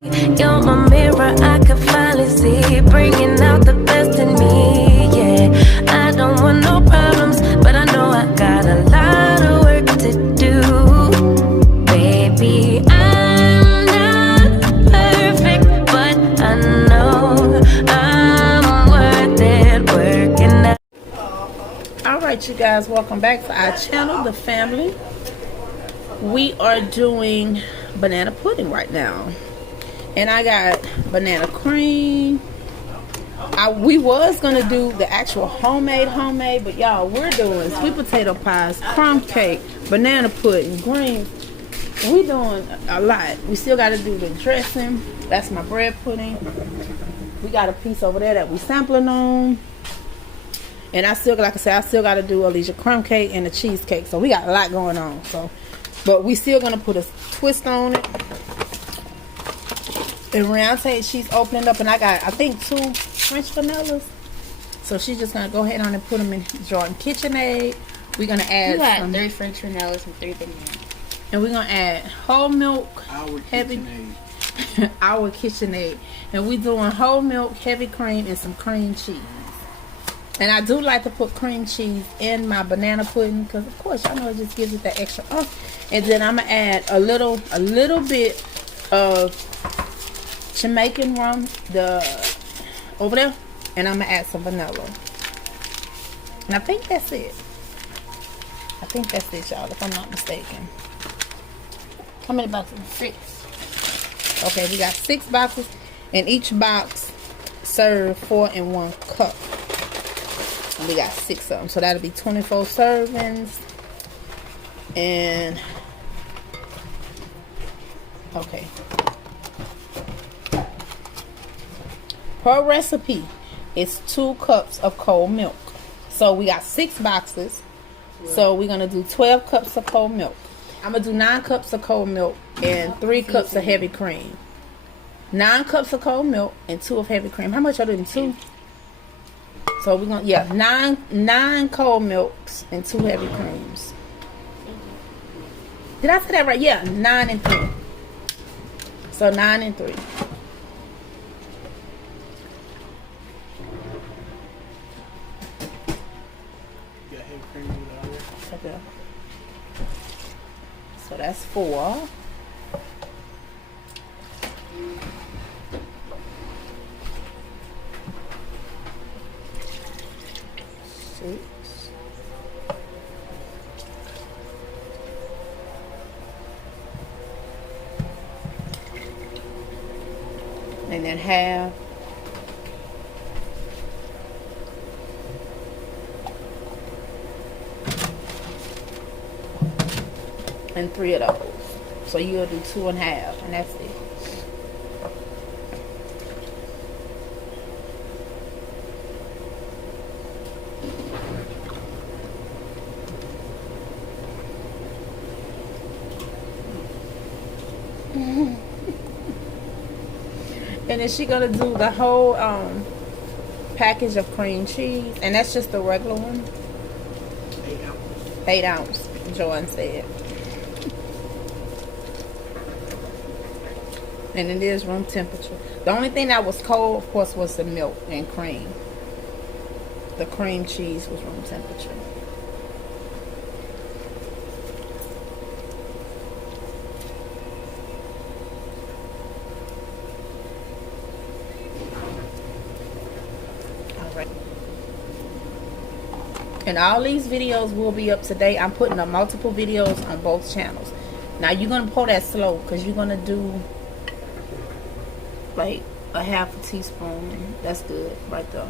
You're my mirror, I can finally see, bringing out the best in me, yeah. I don't want no problems, but I know I got a lot of work to do. Baby, I'm not perfect, but I know I'm worth it, working out. Alright, you guys, welcome back to our channel, The Family. We are doing banana pudding right now. And I got banana cream. We was gonna do the actual homemade, but y'all, we're doing sweet potato pies, crumb cake, banana pudding, greens. We doing a lot. We still gotta do the dressing. That's my bread pudding. We got a piece over there that we sampling on. And I still, like I said, I still gotta do Alisha crumb cake and a cheesecake. So we got a lot going on. But we still gonna put a twist on it. And Riante, she's opening up, and I got, I think, 2 French vanillas. So she's just gonna go ahead on and put them in Jordan KitchenAid. We're gonna add you got 3 French vanillas and 3 bananas. And we're gonna add whole milk, Our heavy, KitchenAid. our KitchenAid, and we doing whole milk, heavy cream, and some cream cheese. And I do like to put cream cheese in my banana pudding because, of course, y'all know it just gives it that extra. And then I'm gonna add a little bit of Jamaican rum, over there, and I'm gonna add some vanilla. And I think that's it. Y'all, if I'm not mistaken. How many boxes? 6. Okay, we got 6 boxes, and each box serve 4 in 1 cup. And we got 6 of them, so that'll be 24 servings. And okay. Per recipe, it's 2 cups of cold milk. So we got 6 boxes. So we're going to do 12 cups of cold milk. I'm going to do 9 cups of cold milk and 3 cups of heavy cream. 9 cups of cold milk and 2 of heavy cream. How much are doing? 2? So we're going to, 9 cold milks and 2 heavy creams. Did I say that right? Yeah, 9 and 3. So 9 and 3. Okay. So that's 4. Six. And then half. And 3 of those. So you'll do 2 and half, and that's it. And then she gonna do the whole package of cream cheese, and that's just the regular one. 8 ounce, Joanne said. And it is room temperature. The only thing that was cold, of course, was the milk and cream. The cream cheese was room temperature. Alright. And all these videos will be up to date. I'm putting up multiple videos on both channels. Now you're going to pour that slow because you're going to do like a half a teaspoon. That's good right there.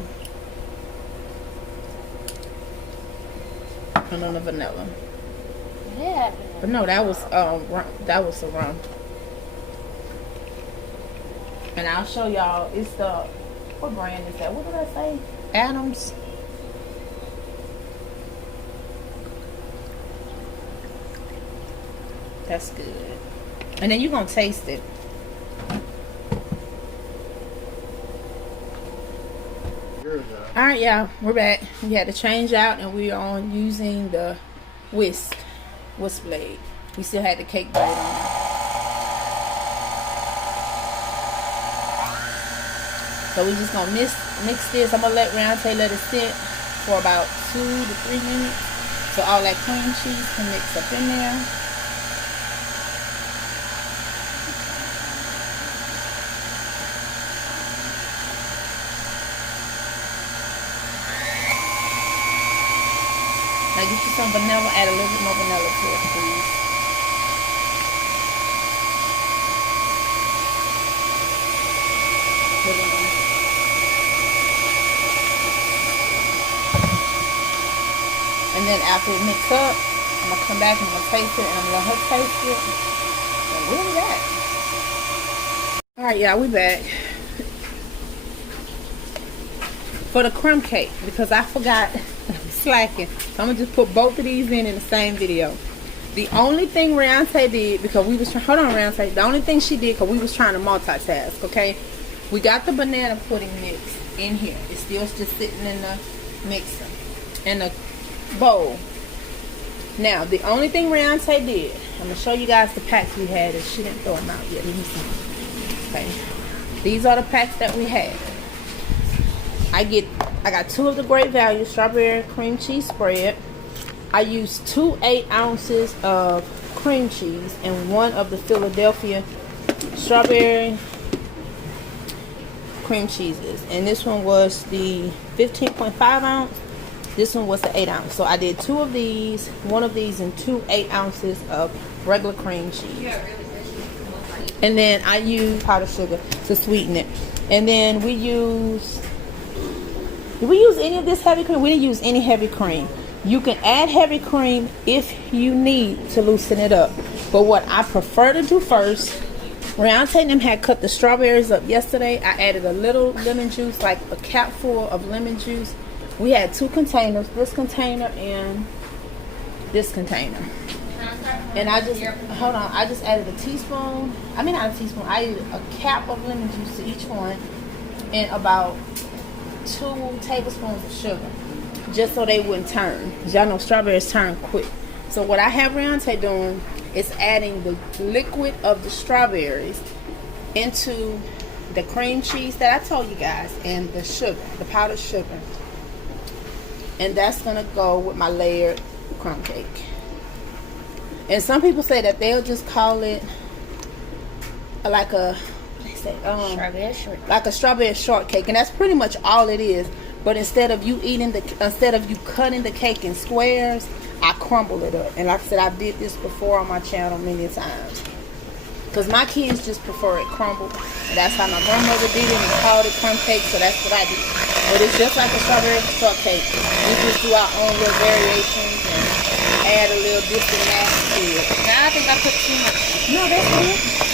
And on the vanilla. Yeah. But no, that was the rum. And I'll show y'all. It's the, what brand is that? What did I say? Adams. That's good. And then you're gonna taste it. Alright, y'all, we're back. We had to change out, and we are using the whisk blade. We still had the cake blade on. So we're just gonna mix this. I'm gonna let Riante let it sit for about 2 to 3 minutes, so all that cream cheese can mix up in there. Now get you some vanilla. Add a little bit more vanilla to it, please. And then after it mix up, I'm gonna come back and I'm gonna taste it, and I'm gonna let her taste it. And we'll be back. All right, y'all, we back for the crumb cake because I forgot. Slacking. So I'm gonna just put both of these in the same video. The only thing Riante did, because we was hold on, Riante. The only thing she did, because we was trying to multitask. Okay, we got the banana pudding mix in here. It's still just sitting in the mixer, in the bowl. Now the only thing Riante did, I'm gonna show you guys the packs we had, and she didn't throw them out yet. Let me see. Okay, these are the packs that we had. I got 2 of the Great Value strawberry cream cheese spread. I used 2 8-ounces of cream cheese and 1 of the Philadelphia strawberry cream cheeses. And this one was the 15.5 ounce. This one was the 8 ounce. So I did 2 of these, 1 of these, and 2 8-ounces of regular cream cheese. And then I used powdered sugar to sweeten it. And then we used... Did we use any of this heavy cream? We didn't use any heavy cream. You can add heavy cream if you need to loosen it up. But what I prefer to do first, Riante and them had cut the strawberries up yesterday. I added a little lemon juice, like a cap full of lemon juice. We had 2 containers, this container and this container. And I just, hold on, I just added a teaspoon. I mean, not a teaspoon. I added a cap of lemon juice to each one and about 2 tablespoons of sugar, just so they wouldn't turn. Cause y'all know strawberries turn quick. So what I have Riante doing is adding the liquid of the strawberries into the cream cheese that I told you guys and the sugar, the powdered sugar. And that's gonna go with my layered crumb cake. And some people say that they'll just call it like a strawberry shortcake. Like a strawberry shortcake, and that's pretty much all it is. But instead of you cutting the cake in squares, I crumble it up. And like I said, I did this before on my channel many times. Because my kids just prefer it crumbled. And that's how my grandmother did it and called it crumb cake, so that's what I do. But it's just like a strawberry shortcake. We just do our own little variations and add a little this and that to it. Now I think I put too much. No, that's good.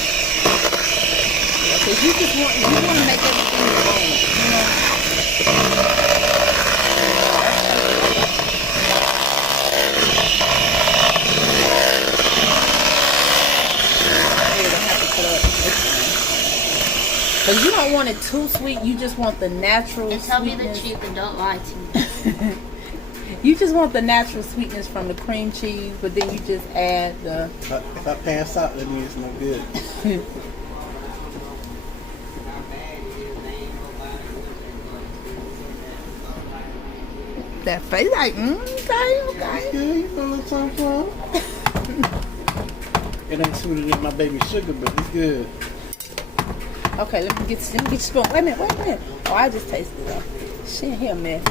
Because you want to make everything your own, you know. Because you don't want it too sweet. You just want the natural sweetness. Tell me the truth and don't lie to me. You just want the natural sweetness from the cream cheese, but then you just add the... If I pass out, that means it's no good. That face like, okay. Yeah, you know what I'm talking about. It ain't sweeter than my baby sugar, but it's good. Okay, let me get your spoon. Wait a minute. Oh, I just tasted it. She in here, man.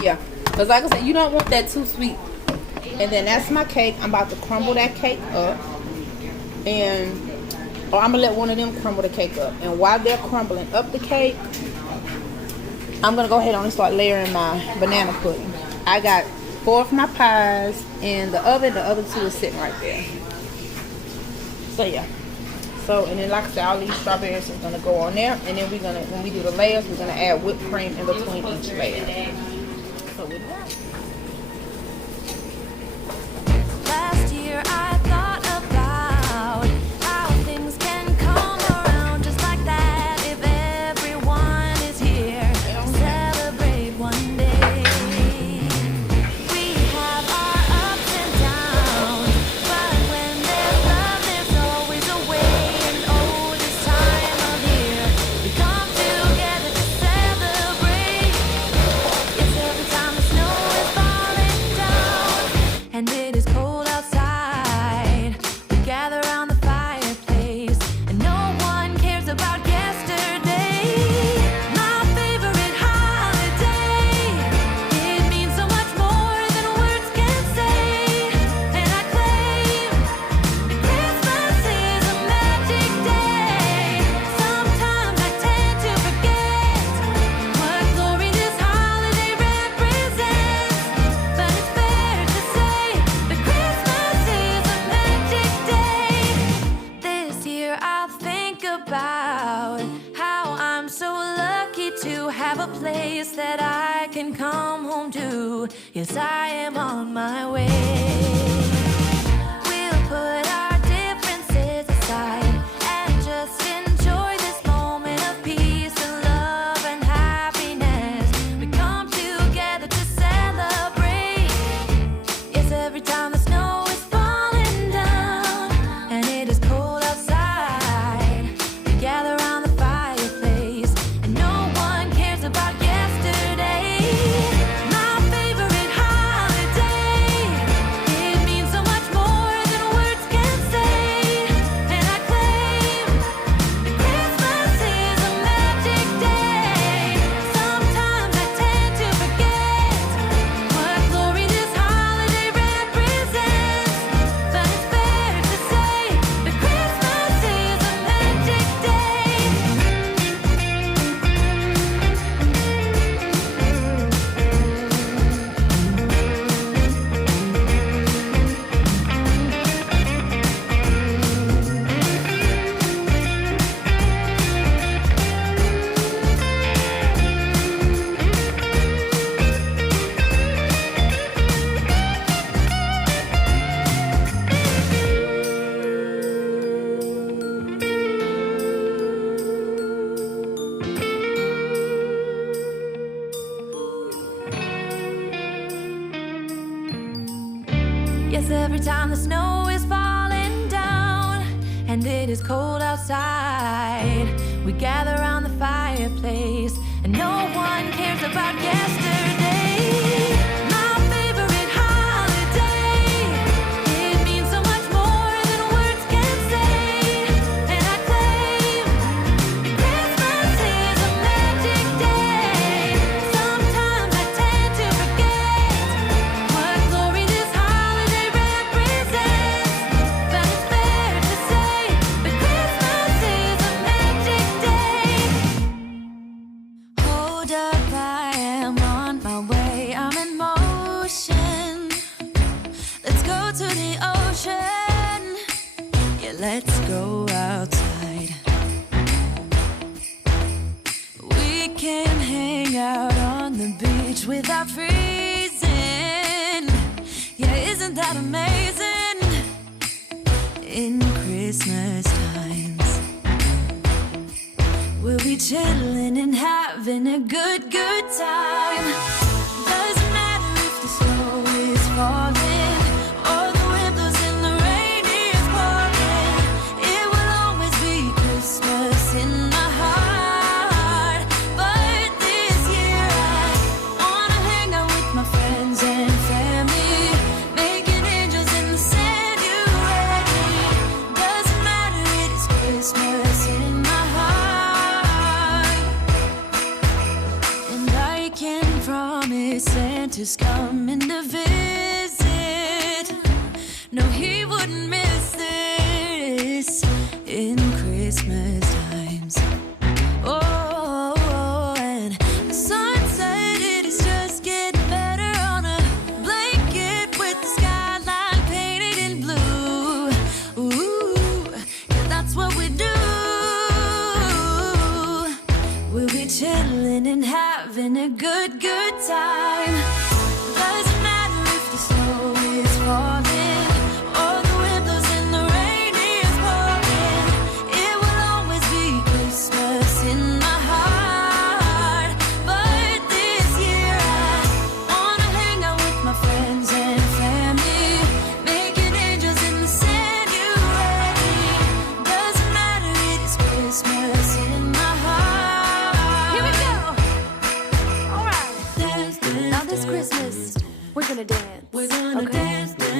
Yeah, because like I said, you don't want that too sweet. And then that's my cake. I'm about to crumble that cake up. Or I'm going to let one of them crumble the cake up. And while they're crumbling up the cake, I'm going to go ahead and start layering my banana pudding. I got 4 of my pies in the oven. The other 2 is sitting right there. So, yeah. So, and then like I said, all these strawberries are going to go on there. And then we're going to, when we do the layers, we're going to add whipped cream in between each layer. So, with that. Last year I thought about how things can come around just like that if everyone is here. Celebrate one day. We have our ups and downs, but when there's love, there's always a way. And oh, this time of year, about how I'm so lucky to have a place that I can come home to. Yes, I am on my way. We'll put our differences aside and just enjoy this moment of peace and love and happiness. We come together to celebrate. Yes, every time the snow is falling down and it is cold outside, we gather around the fireplace and no one cares about yesterday. My favorite holiday, it means so much more than words can say. And I claim that Christmas is a magic day. Sometimes I tend to forget what glory this holiday represents, but it's fair to say that Christmas is a magic day. Yes, every time the snow is falling down and it is cold outside, we gather around the fireplace and no one cares about yesterday. My favorite holiday, it means so much more than words can say. And I claim that Christmas is a magic day. Sometimes I tend to forget what glory this holiday represents, but it's fair to say that Christmas is a magic day. Hold up, I am on my way, I'm in motion. Let's go to the ocean, yeah, let's go outside. We can hang out on the beach without freezing. Yeah, isn't that amazing? In Christmas times, we'll be chilling and having a good time. Doesn't matter if the snow is falling or the wind blows and the rain is pouring. It will always be Christmas in my heart. But this year I wanna hang out with my friends and family, making angels in the sand. You ready? Doesn't matter, it is Christmas in my heart. And I can promise Santa's coming to visit. No, he wouldn't miss this in Christmas times. Oh, and the sun said it is just getting better on a blanket with the skyline painted in blue. Ooh, yeah, that's what we do. We'll be chilling and having a good time. Doesn't matter if the snow is falling or the wind blows and the rain is pouring. It will always be Christmas in my heart. But this year I wanna hang out with my friends and family, making angels in the sand. You ready? Doesn't matter, it is Christmas in my heart. Here we go. All right. Dance, dance, Now this dance, Christmas, we're gonna dance. we're gonna okay? dance, dance.